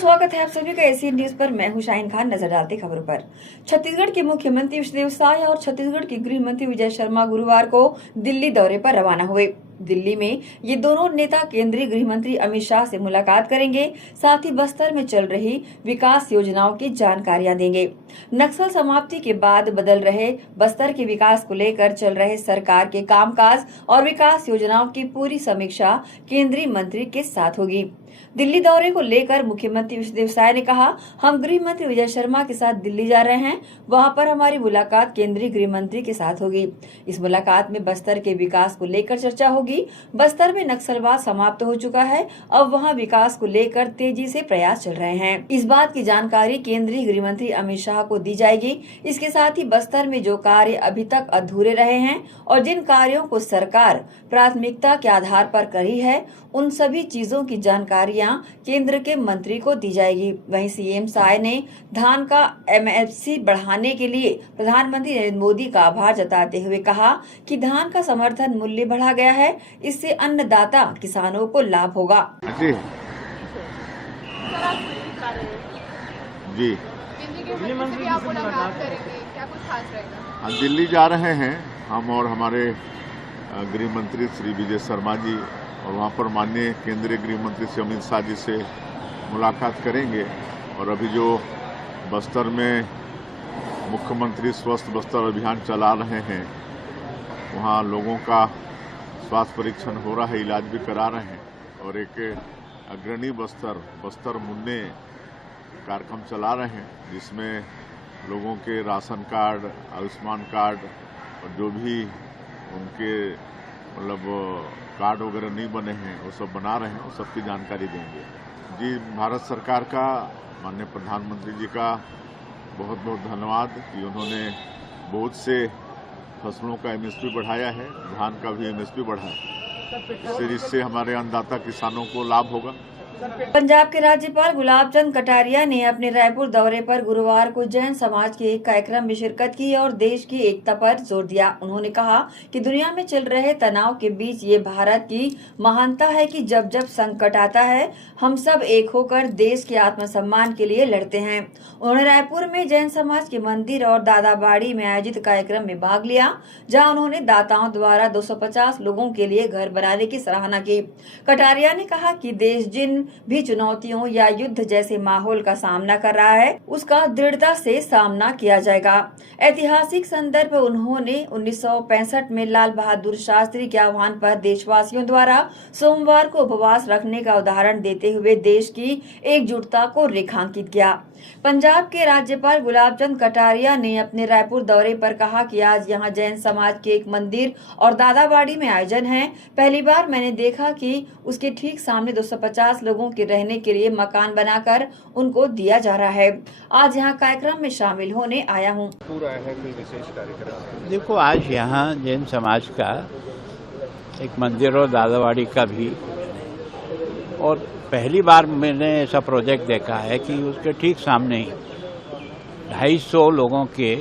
स्वागत है आप सभी का एशियन न्यूज पर। मैं हूं शाहीन खान। नजर डालते खबरों पर। छत्तीसगढ़ के मुख्यमंत्री विष्णुदेव साय और छत्तीसगढ़ के गृह मंत्री विजय शर्मा गुरुवार को दिल्ली दौरे पर रवाना हुए। दिल्ली में ये दोनों नेता केंद्रीय गृह मंत्री अमित शाह से मुलाकात करेंगे। साथ ही बस्तर में चल रही विकास योजनाओं की जानकारियां देंगे। नक्सल समाप्ति के बाद बदल रहे बस्तर के विकास को लेकर चल रहे सरकार के कामकाज और विकास योजनाओं की पूरी समीक्षा केंद्रीय मंत्री के साथ होगी। दिल्ली दौरे को लेकर मुख्यमंत्री विष्णुदेव साय ने कहा, हम गृह मंत्री विजय शर्मा के साथ दिल्ली जा रहे हैं। वहां पर हमारी मुलाकात केंद्रीय गृह मंत्री के साथ होगी। इस मुलाकात में बस्तर के विकास को लेकर चर्चा होगी। बस्तर में नक्सलवाद समाप्त हो चुका है, अब वहां विकास को लेकर तेजी से प्रयास चल रहे हैं। इस बात की जानकारी केंद्रीय गृह मंत्री अमित शाह को दी जाएगी। इसके साथ ही बस्तर में जो कार्य अभी तक अधूरे रहे हैं और जिन कार्यों को सरकार प्राथमिकता के आधार पर करी है, उन सभी चीजों की जानकारियां केंद्र के मंत्री को दी जाएगी। वहीं सीएम साय ने धान का एमएसपी बढ़ाने के लिए प्रधानमंत्री नरेंद्र मोदी का आभार जताते हुए कहा कि धान का समर्थन मूल्य बढ़ा गया है, इससे अन्नदाता किसानों को लाभ होगा। जी दिल्ली मंत्री आप मुलाकात करेंगे, क्या कुछ खास रहेगा? हम दिल्ली जा रहे हैं, हम और हमारे गृह मंत्री श्री विजय शर्मा जी, और वहाँ पर माननीय केंद्रीय गृह मंत्री श्री अमित शाह जी से मुलाकात करेंगे। और अभी जो बस्तर में मुख्यमंत्री स्वस्थ बस्तर अभियान चला रहे हैं, वहाँ लोगों का स्वास्थ्य परीक्षण हो रहा है, इलाज भी करा रहे हैं। और एक अग्रणी बस्तर मुन्ने कार्यक्रम चला रहे हैं, जिसमें लोगों के राशन कार्ड, आयुष्मान कार्ड और जो भी उनके कार्ड वगैरह नहीं बने हैं वो सब बना रहे हैं, वो सबकी जानकारी देंगे। जी, भारत सरकार का, माननीय प्रधानमंत्री जी का बहुत बहुत धन्यवाद कि उन्होंने बहुत से फसलों का एमएसपी बढ़ाया है, धान का भी एमएसपी बढ़ा है। इससे हमारे अन्नदाता किसानों को लाभ होगा। पंजाब के राज्यपाल गुलाब चंद कटारिया ने अपने रायपुर दौरे पर गुरुवार को जैन समाज के एक कार्यक्रम में शिरकत की और देश की एकता पर जोर दिया। उन्होंने कहा कि दुनिया में चल रहे तनाव के बीच ये भारत की महानता है कि जब जब संकट आता है, हम सब एक होकर देश के आत्मसम्मान के लिए लड़ते हैं। उन्होंने रायपुर में जैन समाज के मंदिर और दादाबाड़ी में आयोजित कार्यक्रम में भाग लिया, जहाँ उन्होंने दाताओं द्वारा 250 लोगों के लिए घर बनाने की सराहना की। कटारिया ने कहा कि देश जिन भी चुनौतियों या युद्ध जैसे माहौल का सामना कर रहा है, उसका दृढ़ता से सामना किया जाएगा। ऐतिहासिक संदर्भ उन्होंने 1965 में लाल बहादुर शास्त्री के आह्वान पर देशवासियों द्वारा सोमवार को उपवास रखने का उदाहरण देते हुए देश की एकजुटता को रेखांकित किया। पंजाब के राज्यपाल गुलाब चंद कटारिया ने अपने रायपुर दौरे पर कहा कि आज यहाँ जैन समाज के एक मंदिर और दादाबाड़ी में आयोजन है। पहली बार मैंने देखा कि उसके ठीक सामने 250 लोगों के रहने के लिए मकान बनाकर उनको दिया जा रहा है। आज यहाँ कार्यक्रम में शामिल होने आया हूँ। पूरा है कोई विशेष कार्यक्रम? देखो, आज यहाँ जैन समाज का एक मंदिर और दादाबाड़ी का भी, और पहली बार मैंने ऐसा प्रोजेक्ट देखा है कि उसके ठीक सामने ही 250 लोगों के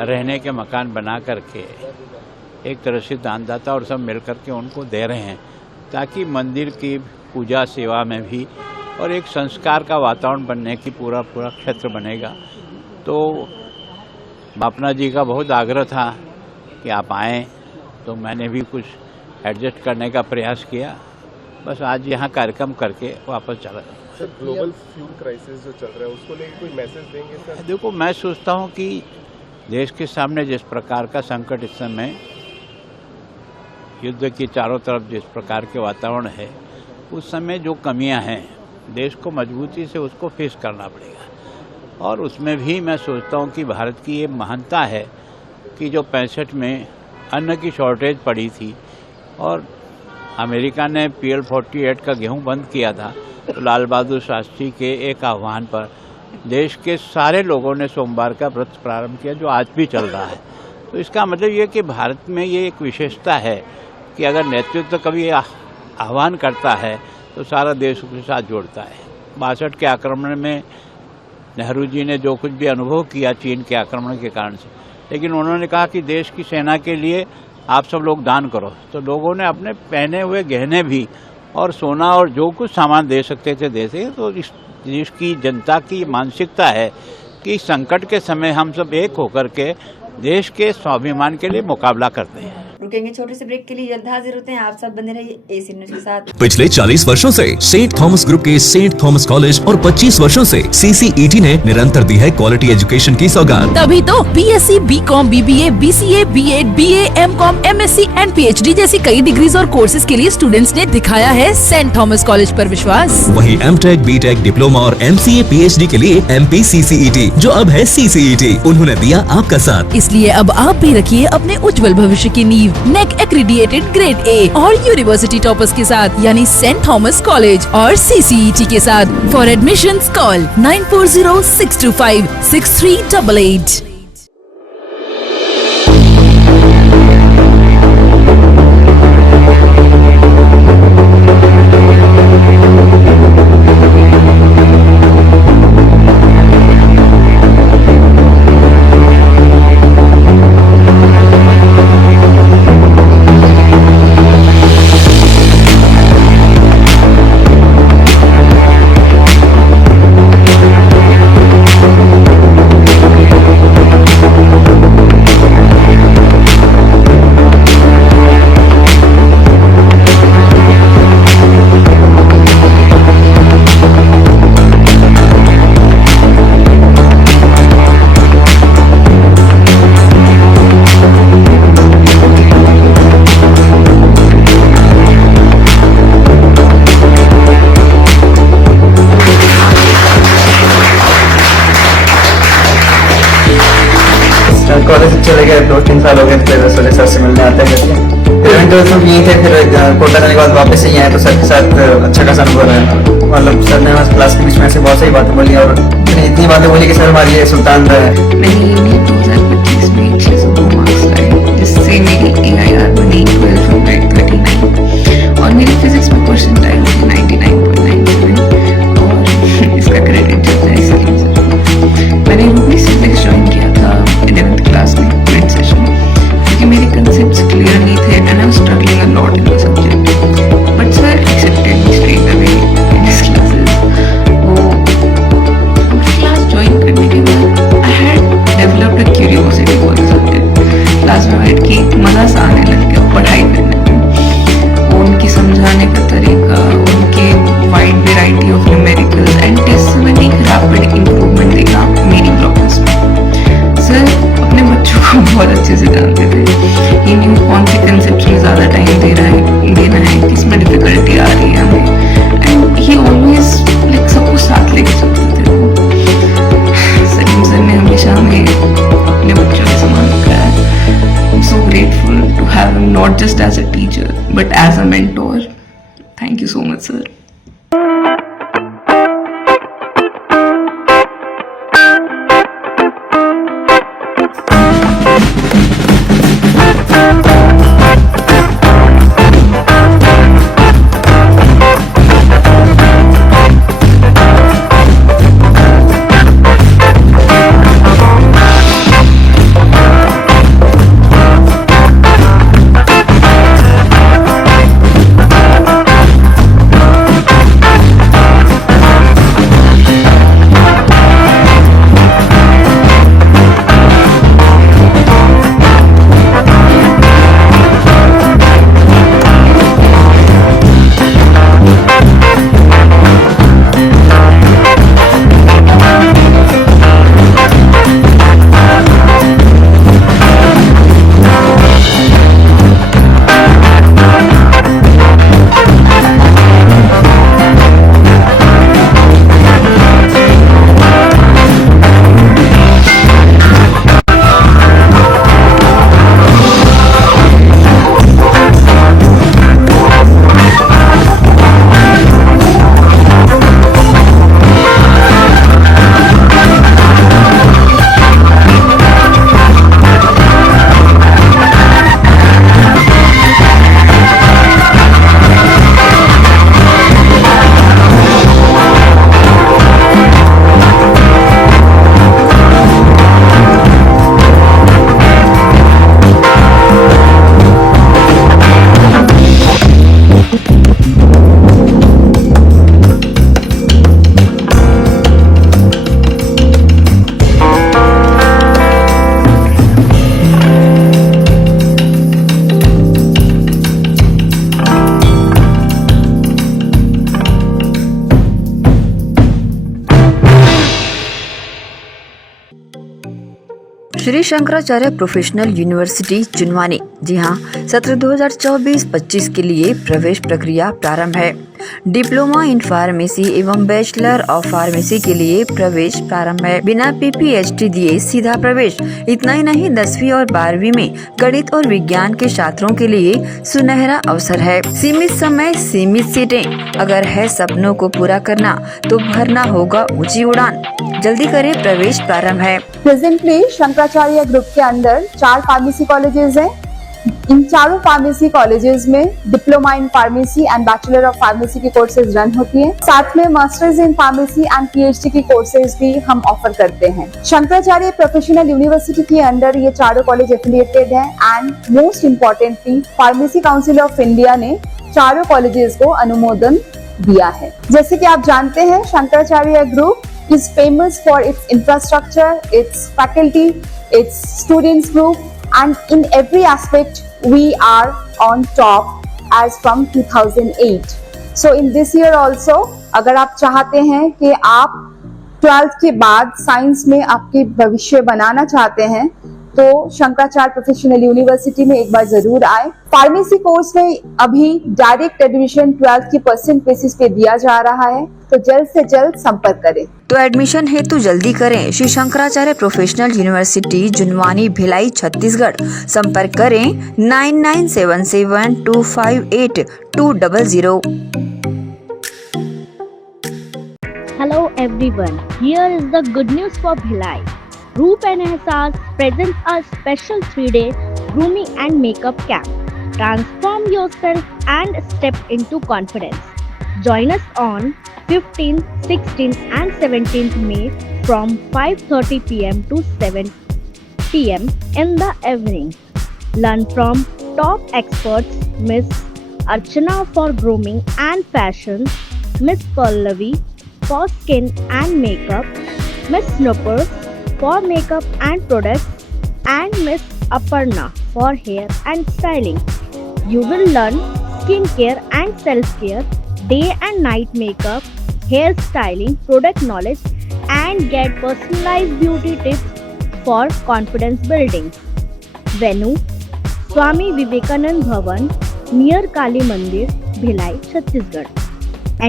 रहने के मकान बना करके एक तरह से दानदाता और सब मिल करके उनको दे रहे हैं, ताकि मंदिर की पूजा सेवा में भी और एक संस्कार का वातावरण बनने की पूरा क्षेत्र बनेगा। तो बापना जी का बहुत आग्रह था कि आप आएँ, तो मैंने भी कुछ एडजस्ट करने का प्रयास किया। बस आज यहाँ कार्यक्रम करके वापस चला। सर, ग्लोबल फ्यूल क्राइसिस जो चल रहा है, उसको लेकर कोई मैसेज देंगे सर? देखो, मैं सोचता हूँ कि देश के सामने जिस प्रकार का संकट इस समय, युद्ध की चारों तरफ जिस प्रकार के वातावरण है, उस समय जो कमियां हैं, देश को मजबूती से उसको फेस करना पड़ेगा। और उसमें भी मैं सोचता हूँ कि भारत की ये महानता है कि जो 65 में अन्न की शॉर्टेज पड़ी थी और अमेरिका ने PL-48 का गेहूं बंद किया था, तो लाल बहादुर शास्त्री के एक आह्वान पर देश के सारे लोगों ने सोमवार का व्रत प्रारंभ किया, जो आज भी चल रहा है। तो इसका मतलब ये कि भारत में ये एक विशेषता है कि अगर नेतृत्व कभी आह्वान करता है तो सारा देश उसके साथ जोड़ता है। 62 के आक्रमण में नेहरू जी ने जो कुछ भी अनुभव किया चीन के आक्रमण के कारण से, लेकिन उन्होंने कहा कि देश की सेना के लिए आप सब लोग दान करो, तो लोगों ने अपने पहने हुए गहने भी और सोना और जो कुछ सामान दे सकते थे दे सके। तो इस देश की जनता की मानसिकता है कि संकट के समय हम सब एक होकर के देश के स्वाभिमान के लिए मुकाबला करते हैं। रुकेंगे छोटे से ब्रेक के लिए, जल्द हाजिर होते हैं। आप सब बने रहिए एसी न्यूज के साथ। पिछले 40 वर्षों से सेंट थॉमस ग्रुप के सेंट थॉमस कॉलेज और 25 वर्षों से CCET ने निरंतर दी है क्वालिटी एजुकेशन की सौगात। तभी तो BSc, BCom, BBA, BCA, B.Ed, BA, MCom, MSc and PhD जैसी कई डिग्रीज और कोर्सेज के लिए स्टूडेंट्स ने दिखाया है सेंट थॉमस कॉलेज पर विश्वास। वहीं M.Tech, B.Tech, डिप्लोमा और MCA, PhD के लिए MP CCET जो अब है CCET, उन्होंने दिया आपका साथ। इसलिए अब आप भी रखिए अपने उज्जवल भविष्य की नींव NEC एक्रीडिएटेड ग्रेड A और यूनिवर्सिटी टॉपर्स के साथ, यानी सेंट थॉमस कॉलेज और CCET के साथ। For admissions call 9406256388। कॉलेज चले गए, 2-3 साल हो गए, फिर सोले सर से मिलने आते हैं। फिर सब यहीं थे, फिर कोटा जाने के बाद वापस यहीं आए तो सर के साथ अच्छा खासा अनुभव रहा। मतलब सर ने हमारे क्लास के बीच में ऐसे बहुत सारी बातें बोली और इतनी बातें बोली कि सर हमारी ये सुल्तान है। मैंने यूनिट 2025 में 602 मार्क्स लाए, जिससे मेरी AIR बनी 12/39 और मेरी फिजिक्स में परसेंटाइल थी 99.97 और इसका क्रेडिट जाता है इसलिए मैंने यूपी फिजिक्स ज्वाइन किया था 11th क्लास में मिड सेशन, क्योंकि मेरे कंसेप्ट्स क्लियर नहीं थे and I was struggling a lot in the subject, but sir accepted me straight away in his classes. वो क्लास ज्वाइन करने के बाद I had developed a curiosity for the subject. Class में बैठ के मज़ा सा आने लग गया पढ़ाई करने में। उनकी समझाने का तरीका, उनके wide variety of numericals and test में एक रैपिड इम्प्रूवमेंट देखा मेरी प्रॉब्लम्स में। सर अपने बच्चों को बहुत अच्छे से जानते थे, ये न्यू कौन से कंसेप्ट में ज़्यादा टाइम देना है, किसमें डिफिकल्टी आ रही है हमें, एंड ही ऑलवेज लाइक सबको साथ लेके चलते थे। सलीम सर ने हमेशा हमें अपने बच्चों के समान रखा है। I am so grateful to have him not just as a teacher but as a mentor. Thank you so much sir. Shri Shankaracharya professional university Junwani. जी हाँ, सत्र 2024-25 के लिए प्रवेश प्रक्रिया प्रारंभ है। डिप्लोमा इन फार्मेसी एवं बैचलर ऑफ फार्मेसी के लिए प्रवेश प्रारंभ है। बिना PPHD दिए सीधा प्रवेश। इतना ही नहीं, 10वीं और 12वीं में गणित और विज्ञान के छात्रों के लिए सुनहरा अवसर है। सीमित समय, सीमित सीटें। अगर है सपनों को पूरा करना तो भरना होगा ऊंची उड़ान। जल्दी करें, प्रवेश प्रारंभ है। प्रेजेंटली शंकराचार्य ग्रुप के अंदर 4 फार्मेसी कॉलेजेस हैं। इन चारों फार्मेसी कॉलेजेस में diploma in pharmacy and bachelor of pharmacy की कोर्सेज रन होती हैं। साथ में masters in pharmacy and PhD की कोर्सेज भी हम ऑफर करते हैं। शंकराचार्य प्रोफेशनल यूनिवर्सिटी के अंदर ये चारों कॉलेज एफिलिएटेड हैं and most importantly pharmacy council of India ने चारों कॉलेजेस को अनुमोदन दिया है। जैसे कि आप जानते हैं, Shankaracharya group is famous for its infrastructure, its faculty, its students group, and in every aspect we are on top as from 2008. So in this year also, अगर आप चाहते हैं कि आप 12th के बाद साइंस में आपके भविष्य बनाना चाहते हैं तो शंकराचार्य प्रोफेशनल यूनिवर्सिटी में एक बार जरूर आए। फार्मेसी कोर्स में अभी डायरेक्ट एडमिशन 12th की परसेंट बेसिस पे दिया जा रहा है, तो जल्द से जल्द संपर्क करें। तो एडमिशन हेतु जल्दी करें। Shri Shankaracharya professional university Junwani, Bhilai, Chhattisgarh. संपर्क करें 9977258200। Hello everyone, here is the good news for Bhilai. Roop and Ehsaas presents a special 3-day grooming and makeup camp. Transform yourself and step into confidence. Join us on 15th, 16th and 17th May from 5:30 p.m. to 7 p.m. in the evening. Learn from top experts Miss Archana for grooming and fashion, Miss Pallavi for skin and makeup, Miss Snooper for makeup and products, and Miss Aparna for hair and styling. You will learn skincare and self-care, day and night makeup, hair styling, product knowledge, and get personalized beauty tips for confidence building. Venue: Swami Vivekanand Bhavan, near Kali Mandir, Bhilai, Chhattisgarh.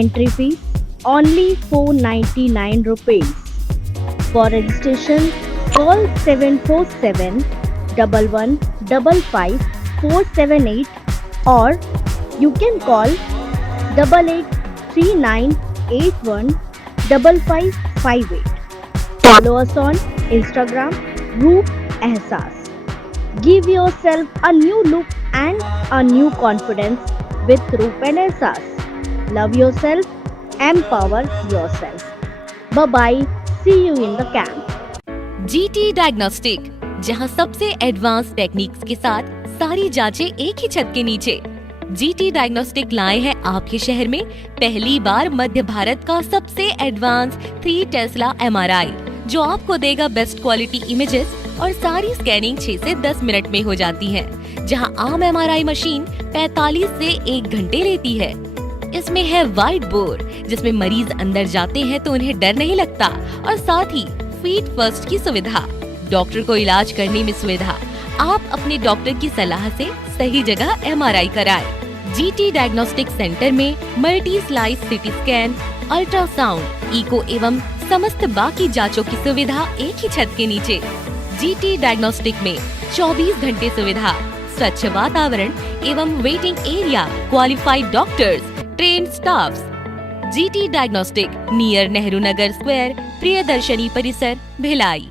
Entry fees only 499 rupees. For registration, call 747-1155-478 or you can call 8839815558. Follow us on Instagram, Roop Ehsaas. Give yourself a new look and a new confidence with Roop and Ehsaas. Love yourself, empower yourself. Bye-bye. See you in the camp. GT diagnostic, जहां सबसे advance techniques के साथ सारी जांचें एक ही छत के नीचे। GT डायग्नोस्टिक लाए हैं आपके शहर में पहली बार मध्य भारत का सबसे एडवांस 3 टेस्ला MRI, जो आपको देगा बेस्ट क्वालिटी इमेजेस और सारी स्कैनिंग 6 से 10 मिनट में हो जाती है, जहां आम MRI मशीन 45 से 1 घंटे लेती है। इसमें है वाइट बोर्ड, जिसमें मरीज अंदर जाते हैं तो उन्हें डर नहीं लगता, और साथ ही फीट फर्स्ट की सुविधा, डॉक्टर को इलाज करने में सुविधा। आप अपने डॉक्टर की सलाह से सही जगह MRI कराएं। GT डायग्नोस्टिक सेंटर में multi slice CT scan, ultrasound, echo एवं समस्त बाकी जांचों की सुविधा एक ही छत के नीचे। GT डायग्नोस्टिक में 24 घंटे सुविधा, स्वच्छ वातावरण एवं waiting area, qualified doctors, trained staffs. GT diagnostic, near Nehru Nagar square, Priyadarshini परिसर, भिलाई।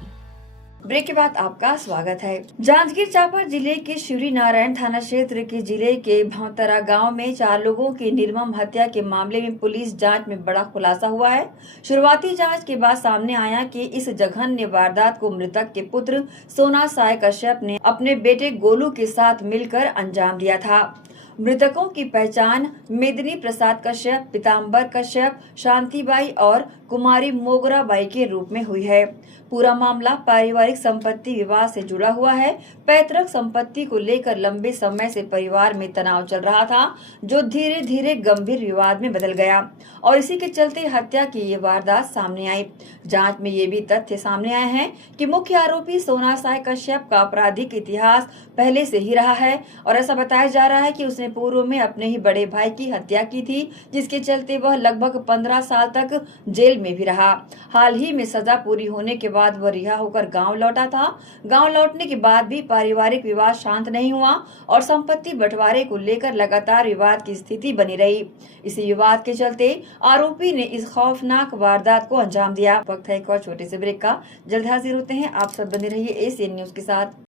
ब्रेक के बाद आपका स्वागत है। जांजगीर चांपा जिले के शिवरी नारायण थाना क्षेत्र के जिले के भौतरा गांव में 4 लोगों की निर्मम हत्या के मामले में पुलिस जांच में बड़ा खुलासा हुआ है। शुरुआती जांच के बाद सामने आया कि इस जघन्य वारदात को मृतक के पुत्र सोना साय कश्यप ने अपने बेटे गोलू के साथ मिलकर अंजाम दिया था। मृतकों की पहचान मेदिनी प्रसाद कश्यप, पीताम्बर कश्यप, शांतिबाई और कुमारी मोगरा बाई के रूप में हुई है। पूरा मामला पारिवारिक संपत्ति विवाद से जुड़ा हुआ है। पैतृक संपत्ति को लेकर लंबे समय से परिवार में तनाव चल रहा था, जो धीरे धीरे गंभीर विवाद में बदल गया और इसी के चलते हत्या की ये वारदात सामने आई। जांच में ये भी तथ्य सामने आए हैं कि मुख्य आरोपी सोना साय कश्यप का आपराधिक इतिहास पहले से ही रहा है और ऐसा बताया जा रहा है कि उसने पूर्व में अपने ही बड़े भाई की हत्या की थी, जिसके चलते वह लगभग 15 साल तक जेल में भी रहा। हाल ही में सजा पूरी होने के बाद वह रिहा होकर गांव लौटा था। गांव लौटने के बाद भी पारिवारिक विवाद शांत नहीं हुआ और संपत्ति बंटवारे को लेकर लगातार विवाद की स्थिति बनी रही। इसी विवाद के चलते आरोपी ने इस खौफनाक वारदात को अंजाम दिया। वक्त है एक और छोटे से ब्रेक का, जल्द हाजिर होते हैं। आप सब बने रहिए एसीएन न्यूज के साथ।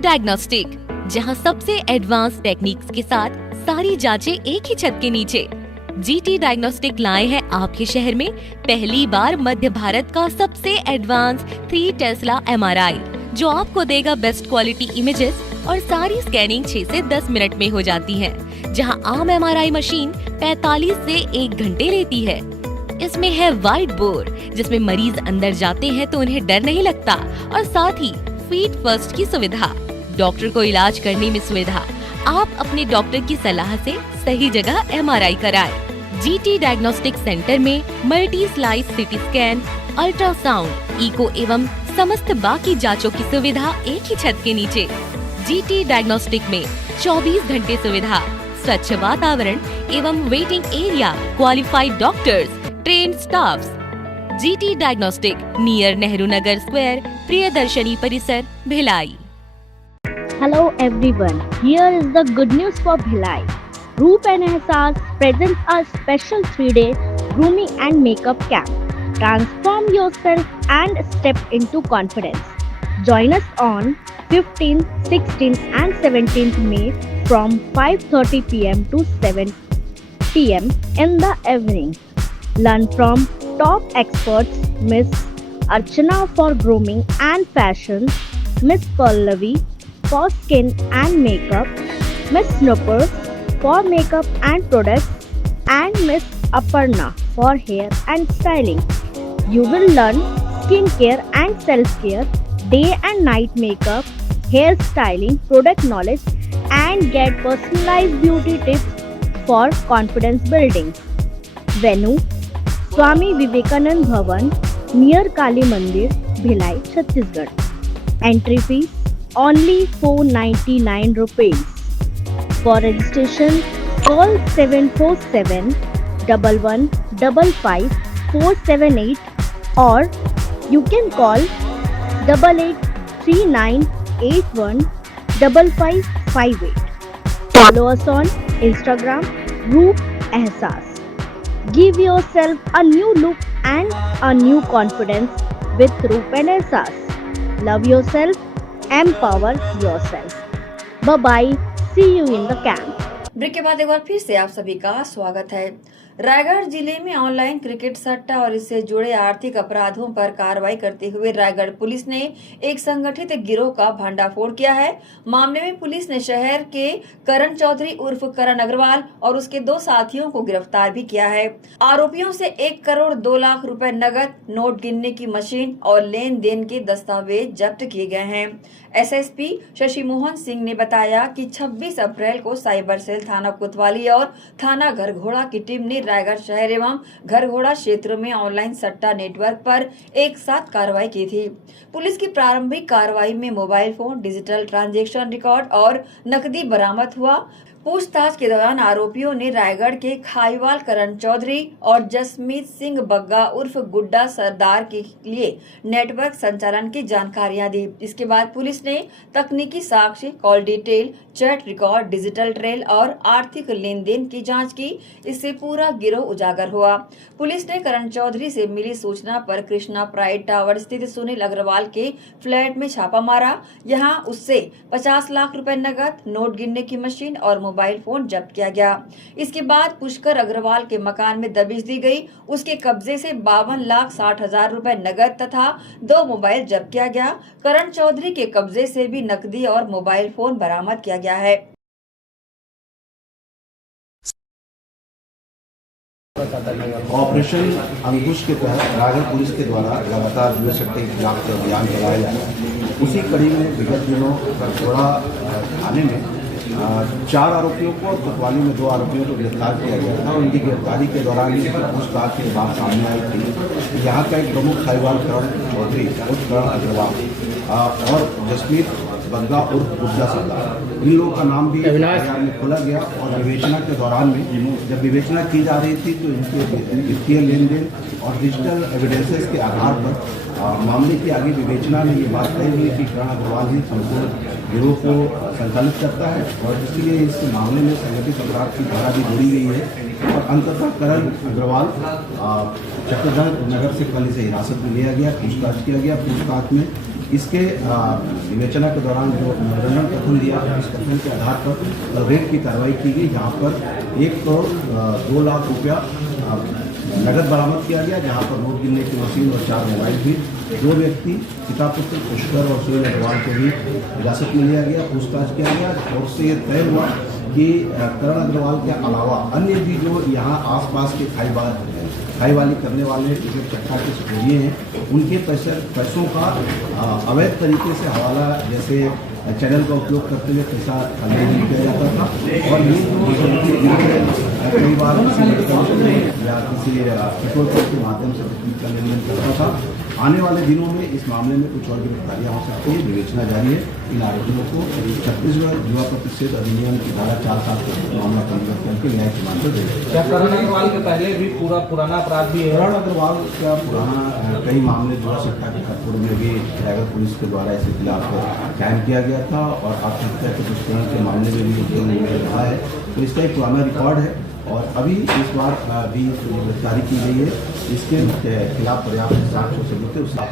डायग्नोस्टिक, जहां सबसे एडवांस टेक्निक्स के साथ सारी जांचें एक ही छत के नीचे। जीटी डायग्नोस्टिक लाए हैं आपके शहर में पहली बार मध्य भारत का सबसे एडवांस 3 टेस्ला एमआरआई, जो आपको देगा बेस्ट क्वालिटी इमेजेस और सारी स्कैनिंग 6 से 10 मिनट में हो जाती है, जहां आम एमआरआई मशीन 45 से 1 घंटे लेती है। इसमें है वाइट बोर्ड, जिसमें मरीज अंदर जाते हैं तो उन्हें डर नहीं लगता, और साथ ही फीट फर्स्ट की सुविधा, डॉक्टर को इलाज करने में सुविधा। आप अपने डॉक्टर की सलाह से सही जगह एमआरआई कराएं। जीटी डायग्नोस्टिक सेंटर में multi slice CT scan, ultrasound, echo एवं समस्त बाकी जांचों की सुविधा एक ही छत के नीचे। GT डायग्नोस्टिक में 24 घंटे सुविधा, स्वच्छ वातावरण एवं waiting area, qualified doctors, trained staffs. GT diagnostic near Nehru Nagar square, Priyadarshini परिसर, Bhilai. Hello everyone, here is the good news for Bhilai. Roop and Ehsaas presents a special 3-day grooming and makeup camp. Transform yourself and step into confidence. Join us on 15th, 16th and 17th May from 5:30 p.m. to 7 p.m. in the evening. Learn from top experts Miss Archana for grooming and fashion, Miss Pallavi for skin and makeup, Miss Snooper for makeup and products, and Miss Aparna for hair and styling. You will learn skincare and self-care, day and night makeup, hair styling, product knowledge, and get personalized beauty tips for confidence building. Venue Swami Vivekanand Bhavan near Kali Mandir, Bhilai, Chhattisgarh. Entry fees only 499 rupees. For registration, call 747 1155 478 or you can call 883981 5558. Follow us on Instagram, Roop Ehsaas. Give yourself a new look and a new confidence with Roop and Ehsaas. Love yourself, empower yourself. Bye bye. See you in the camp. Break के बाद एक बार फिर से आप सभी का स्वागत है। रायगढ़ जिले में ऑनलाइन क्रिकेट सट्टा और इससे जुड़े आर्थिक अपराधों पर कार्रवाई करते हुए रायगढ़ पुलिस ने एक संगठित गिरोह का भंडाफोड़ किया है। मामले में पुलिस ने शहर के करण चौधरी उर्फ करण अग्रवाल और उसके 2 साथियों को गिरफ्तार भी किया है। आरोपियों से 1 करोड़ 2 लाख रुपए नगद, नोट गिनने की मशीन और लेन देन के दस्तावेज जब्त किए गए हैं। एसएसपी शशि मोहन सिंह ने बताया कि 26 अप्रैल को साइबर सेल थाना कोतवाली और थाना घरघोड़ा की टीम ने रायगढ़ शहर एवं घरघोड़ा क्षेत्र में ऑनलाइन सट्टा नेटवर्क पर एक साथ कार्रवाई की थी। पुलिस की प्रारंभिक कार्रवाई में mobile phone, digital transaction record और नकदी बरामद हुआ। पूछताछ के दौरान आरोपियों ने रायगढ़ के खाईवाल करण चौधरी और जसमीत सिंह बग्गा उर्फ गुड्डा सरदार के लिए नेटवर्क संचालन की जानकारियां दी। इसके बाद पुलिस ने तकनीकी साक्ष्य, call detail, chat record, digital trail और आर्थिक लेन देन की जांच की। इससे पूरा गिरोह उजागर हुआ। पुलिस ने करण चौधरी से मिली सूचना पर कृष्णा प्राइड टावर स्थित सुनील अग्रवाल के फ्लैट में छापा मारा। यहाँ उससे 50 लाख रुपए नकद, नोट गिनने की मशीन और मोबाइल फोन जब्त किया गया। इसके बाद पुष्कर अग्रवाल के मकान में दबिश दी गई। उसके कब्जे से 52,60,000 रुपए नकद तथा 2 मोबाइल जब्त किया गया। करण चौधरी के कब्जे से भी नकदी और मोबाइल फोन बरामद किया गया है। ऑपरेशन अंकुश के तहत रायगढ़ पुलिस के द्वारा लगातार जुए सट्टे के खिलाफ अभियान चलाया जा रहा है। उसी कड़ी में विगत दिनों घरघोड़ा थाने में 4 आरोपियों को और कोतवाली में 2 आरोपियों को गिरफ्तार किया गया था। उनकी गिरफ्तारी के दौरान ही पूछताछ की बात सामने आई थी। यहाँ का एक प्रमुख खाईवाल करण चौधरी उर्फ करण अग्रवाल और जसमीत बग्गा उर्फ गुड्डा सरदार, इन लोगों का नाम भी में खोला गया और विवेचना के दौरान में जब विवेचना की जा रही थी तो इनके वित्तीय लेन देन और डिजिटल एविडेंसेस के आधार पर मामले की आगे विवेचना में ये बात तय हुई कि करण अग्रवाल ही संपूर्ण गिरोह को संचालित करता है और इसलिए इस मामले में संगठित अपराध की धारा भी जोड़ी गई है और अंततः करण अग्रवाल चक्रधर नगर से कल इसे हिरासत में लिया गया, पूछताछ किया गया। पूछताछ में इसके विवेचना के दौरान जो मनोरंजन कथन दिया, इस कथन के आधार पर रेड की कार्रवाई की गई, जहाँ पर 1 करोड़ 2 लाख रुपया नगद बरामद किया गया, जहाँ पर नोट गिनने की मशीन और 4 मोबाइल भी। 2 व्यक्ति पिता पुत्र पुष्कर और सुनील अग्रवाल को भी हिरासत में लिया गया, पूछताछ किया गया और उससे ये तय हुआ कि करण अग्रवाल के अलावा अन्य भी जो यहाँ आसपास के खाईवाली करने वाले जो चट्टा के सटोरिये हैं, उनके पैसों का अवैध तरीके से हवाला जैसे चैनल का उपयोग करते हुए पैसा लेन किया जाता था और ये कई बार किसी मेडिकल या किसी पेट्रोल पंप के माध्यम से तकनीक का लेन देन करता था। आने वाले दिनों में इस मामले में कुछ और गिरफ्तारियां हो सकती है। विवेचना जारी है। इन आरोपियों को छत्तीसगढ़ युवा प्रतिषेध अधिनियम की धारा 4 के मामला पंजीबद्ध करके न्यायिक रिमांड पर भेजा। क्या करण अग्रवाल के पहले भी पुराना अपराध भी है? करण अग्रवाल का पुराना कई मामले जो सट्टा के खतपुर में भी रायगढ़ पुलिस के द्वारा इसके खिलाफ कायम किया गया था और आत्महत्या के दुष्कर्म के मामले में भी उद्योग रहा है, तो इसका एक पुराना रिकॉर्ड है। और अभी इस बार भी गिरफ्तारी की गई है, इसके खिलाफ पर्याप्त साक्ष्य सबूत है। उसका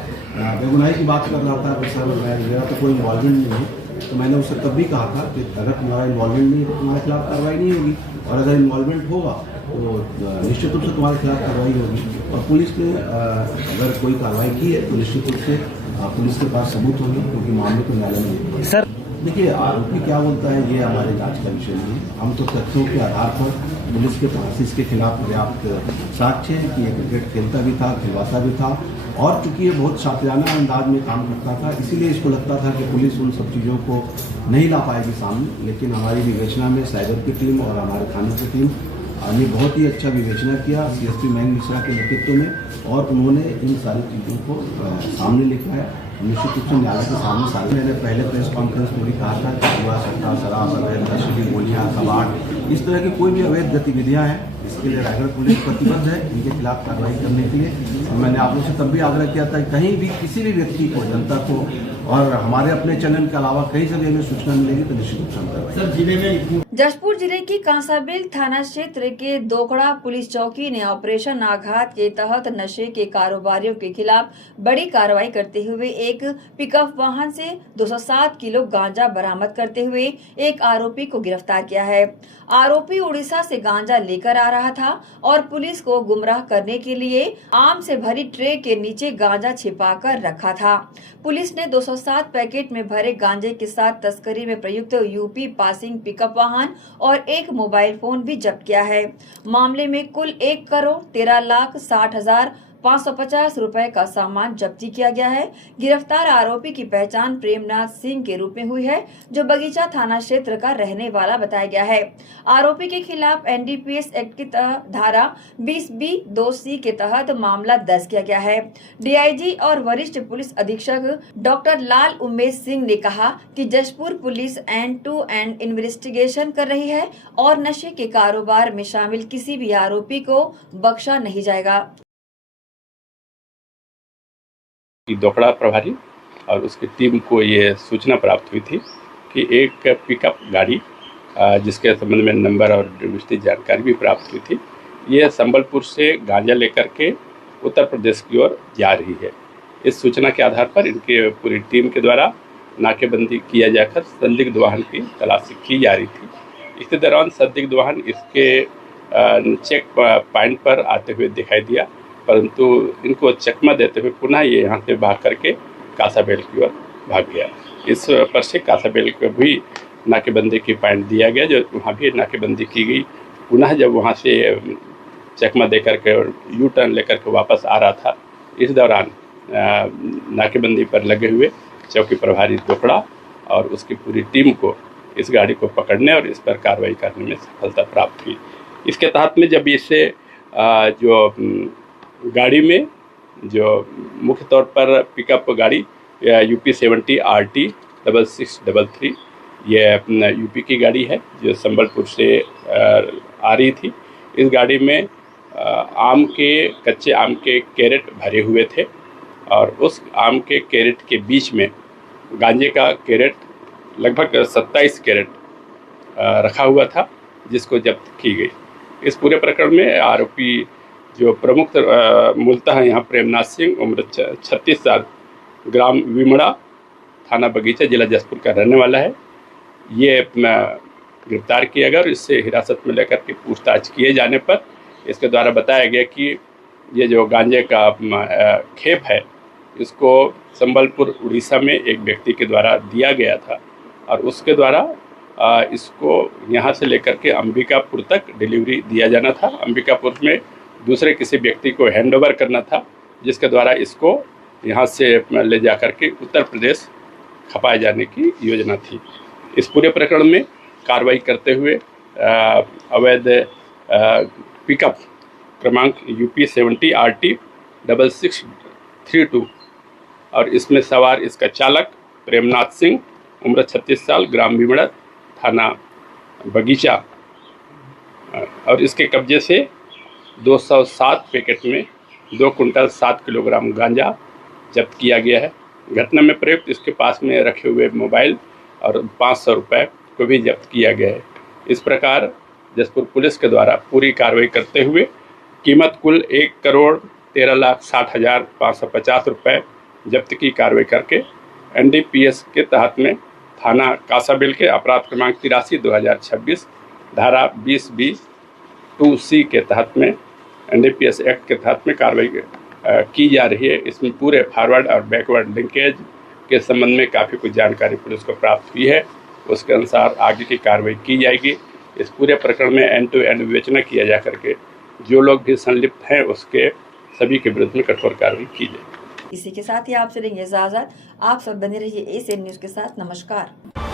बेगुनाही की बात कर रहा था कि सर मेरा तो कोई इन्वॉल्वमेंट नहीं है, तो मैंने उससे तब भी कहा था कि अगर तुम्हारा इन्वॉल्वमेंट नहीं है तो तुम्हारे खिलाफ कार्रवाई नहीं होगी, और अगर इन्वॉल्वमेंट होगा तो निश्चित रूप से तुम्हारे खिलाफ कार्रवाई होगी। और पुलिस ने अगर कोई कार्रवाई की है तो निश्चित रूप से पुलिस के पास सबूत होंगे, क्योंकि मामले को न्यायालय में सर देखिए आरोपी क्या बोलता है ये हमारे जांच का विषय नहीं है। हम तो तथ्यों के आधार पर पुलिस के पास इसके खिलाफ पर्याप्त साक्ष्य है कि ये क्रिकेट खेलता भी था, खिलवाता भी था, और चूंकि ये बहुत शातिराना अंदाज में काम करता था, इसीलिए इसको लगता था कि पुलिस उन सब चीज़ों को नहीं ला पाएगी सामने। लेकिन हमारी विवेचना में साइबर की टीम और हमारे थाने की टीम ने बहुत ही अच्छा विवेचना किया CSP मयंक मिश्रा के नेतृत्व में, और उन्होंने इन सारी चीज़ों को सामने लेकर आया। निश्चित रूप से न्यायालय के सामने सारी मैंने पहले प्रेस कॉन्फ्रेंस में भी कहा था कि युवा सट्टा, शराब, अवैध नशे की गोलियाँ, कबाड़, इस तरह की कोई भी अवैध गतिविधियाँ हैं, इसके लिए रायगढ़ पुलिस प्रतिबद्ध है इनके खिलाफ कार्रवाई करने के लिए। मैंने आप लोगों से तब भी आग्रह किया था कि कहीं भी किसी भी व्यक्ति को, जनता को, और हमारे अपने चैनल के अलावा कई जगह में सूचना मिलेगी तो निश्चित रूप से हम करवाएंगे। सर, जिले में जशपुर जिले की कांसाबिल थाना क्षेत्र के दोकड़ा पुलिस चौकी ने ऑपरेशन आघात के तहत नशे के कारोबारियों के खिलाफ बड़ी कार्रवाई करते हुए एक पिकअप वाहन से 207 किलो गांजा बरामद करते हुए एक आरोपी को गिरफ्तार किया है। आरोपी उड़ीसा से गांजा लेकर आ रहा था और पुलिस को गुमराह करने के लिए आम से भरी ट्रे के नीचे गांजा छिपाकर रखा था। पुलिस ने 207 पैकेट में भरे गांजे के साथ तस्करी में प्रयुक्त यूपी पासिंग पिकअप वाहन और एक मोबाइल फोन भी जब्त किया है। मामले में कुल 1,60,60,550 रुपए का सामान जब्ती किया गया है। गिरफ्तार आरोपी की पहचान प्रेमनाथ सिंह के रूप में हुई है, जो बगीचा थाना क्षेत्र का रहने वाला बताया गया है। आरोपी के खिलाफ NDPS एक्ट की धारा 20B(2)C के तहत मामला दर्ज किया गया है। DIG और वरिष्ठ पुलिस अधीक्षक डॉक्टर लाल उमेश सिंह ने कहा कि Jashpur police end to end investigation कर रही है और नशे के कारोबार में शामिल किसी भी आरोपी को बख्शा नहीं जाएगा। दोकड़ा प्रभारी और उसकी टीम को ये सूचना प्राप्त हुई थी कि एक पिकअप गाड़ी जिसके संबंध में नंबर और विस्तृत जानकारी भी प्राप्त हुई थी, ये संबलपुर से गांजा लेकर के उत्तर प्रदेश की ओर जा रही है। इस सूचना के आधार पर इनके पूरी टीम के द्वारा नाकेबंदी किया जाकर संदिग्ध वाहन की तलाशी की जा रही थी। इसी दौरान संदिग्ध वाहन इसके चेक पॉइंट पर आते हुए दिखाई दिया, परंतु इनको चकमा देते हुए पुनः ये यहाँ से भाग करके कासाबेल की ओर भाग गया। इस पर से कासाबेल को भी नाकेबंदी की पॉइंट दिया गया, जो वहाँ भी नाकेबंदी की गई। पुनः जब वहाँ से चकमा दे करके यू टर्न लेकर के वापस आ रहा था, इस दौरान नाकेबंदी पर लगे हुए चौकी प्रभारी दोकड़ा और उसकी पूरी टीम को इस गाड़ी को पकड़ने और इस पर कार्रवाई करने में सफलता प्राप्त हुई। इसके तहत में जब इसे जो गाड़ी में जो मुख्य तौर पर पिकअप गाड़ी UP 70 RT 6633, ये यूपी की गाड़ी है जो संबलपुर से आ रही थी। इस गाड़ी में कच्चे आम के कैरेट भरे हुए थे और उस आम के कैरेट के बीच में गांजे का कैरेट लगभग 27 कैरेट रखा हुआ था, जिसको जब्त की गई। इस पूरे प्रकरण में आरोपी जो प्रमुख मूलतः यहाँ प्रेमनाथ सिंह, उम्र 36 साल, ग्राम विमड़ा, थाना बगीचा, जिला जशपुर का रहने वाला है, ये गिरफ्तार किया गया और इससे हिरासत में लेकर के पूछताछ किए जाने पर इसके द्वारा बताया गया कि ये जो गांजे का खेप है, इसको संबलपुर उड़ीसा में एक व्यक्ति के द्वारा दिया गया था और उसके द्वारा इसको यहाँ से लेकर के अंबिकापुर तक डिलीवरी दिया जाना था। अंबिकापुर में दूसरे किसी व्यक्ति को हैंडओवर करना था, जिसके द्वारा इसको यहाँ से ले जा कर के उत्तर प्रदेश खपाए जाने की योजना थी। इस पूरे प्रकरण में कार्रवाई करते हुए अवैध पिकअप क्रमांक UP 70 RT 6632 और इसमें सवार इसका चालक प्रेमनाथ सिंह, उम्र 36 साल, ग्राम भीमड़ा, थाना बगीचा, और इसके कब्जे से 207 पैकेट में 2 कुंटल 7 किलोग्राम गांजा जब्त किया गया है। घटना में प्रयुक्त इसके पास में रखे हुए मोबाइल और 500 रुपये को भी जब्त किया गया है। इस प्रकार जसपुर पुलिस के द्वारा पूरी कार्रवाई करते हुए कीमत कुल 1,13,60,550 रुपये जब्त की कार्रवाई करके NDPS के तहत में थाना कासाबिल के अपराध क्रमांक 83/2026 धारा 20B(2C) के तहत में NDPS एक्ट के तहत में कार्रवाई की जा रही है। इसमें पूरे फॉरवर्ड और बैकवर्ड लिंकेज के संबंध में काफ़ी कुछ जानकारी पुलिस को प्राप्त हुई है। उसके अनुसार आगे की कार्रवाई की जाएगी। इस पूरे प्रकरण में एंड टू एंड विवेचना किया जा करके जो लोग भी संलिप्त हैं उसके सभी के विरुद्ध में कठोर कार्रवाई की जाएगी। इसी के साथ ही आपसे लेंगे इजाजत। आप सब बने रहिए एसीएन न्यूज के साथ। नमस्कार।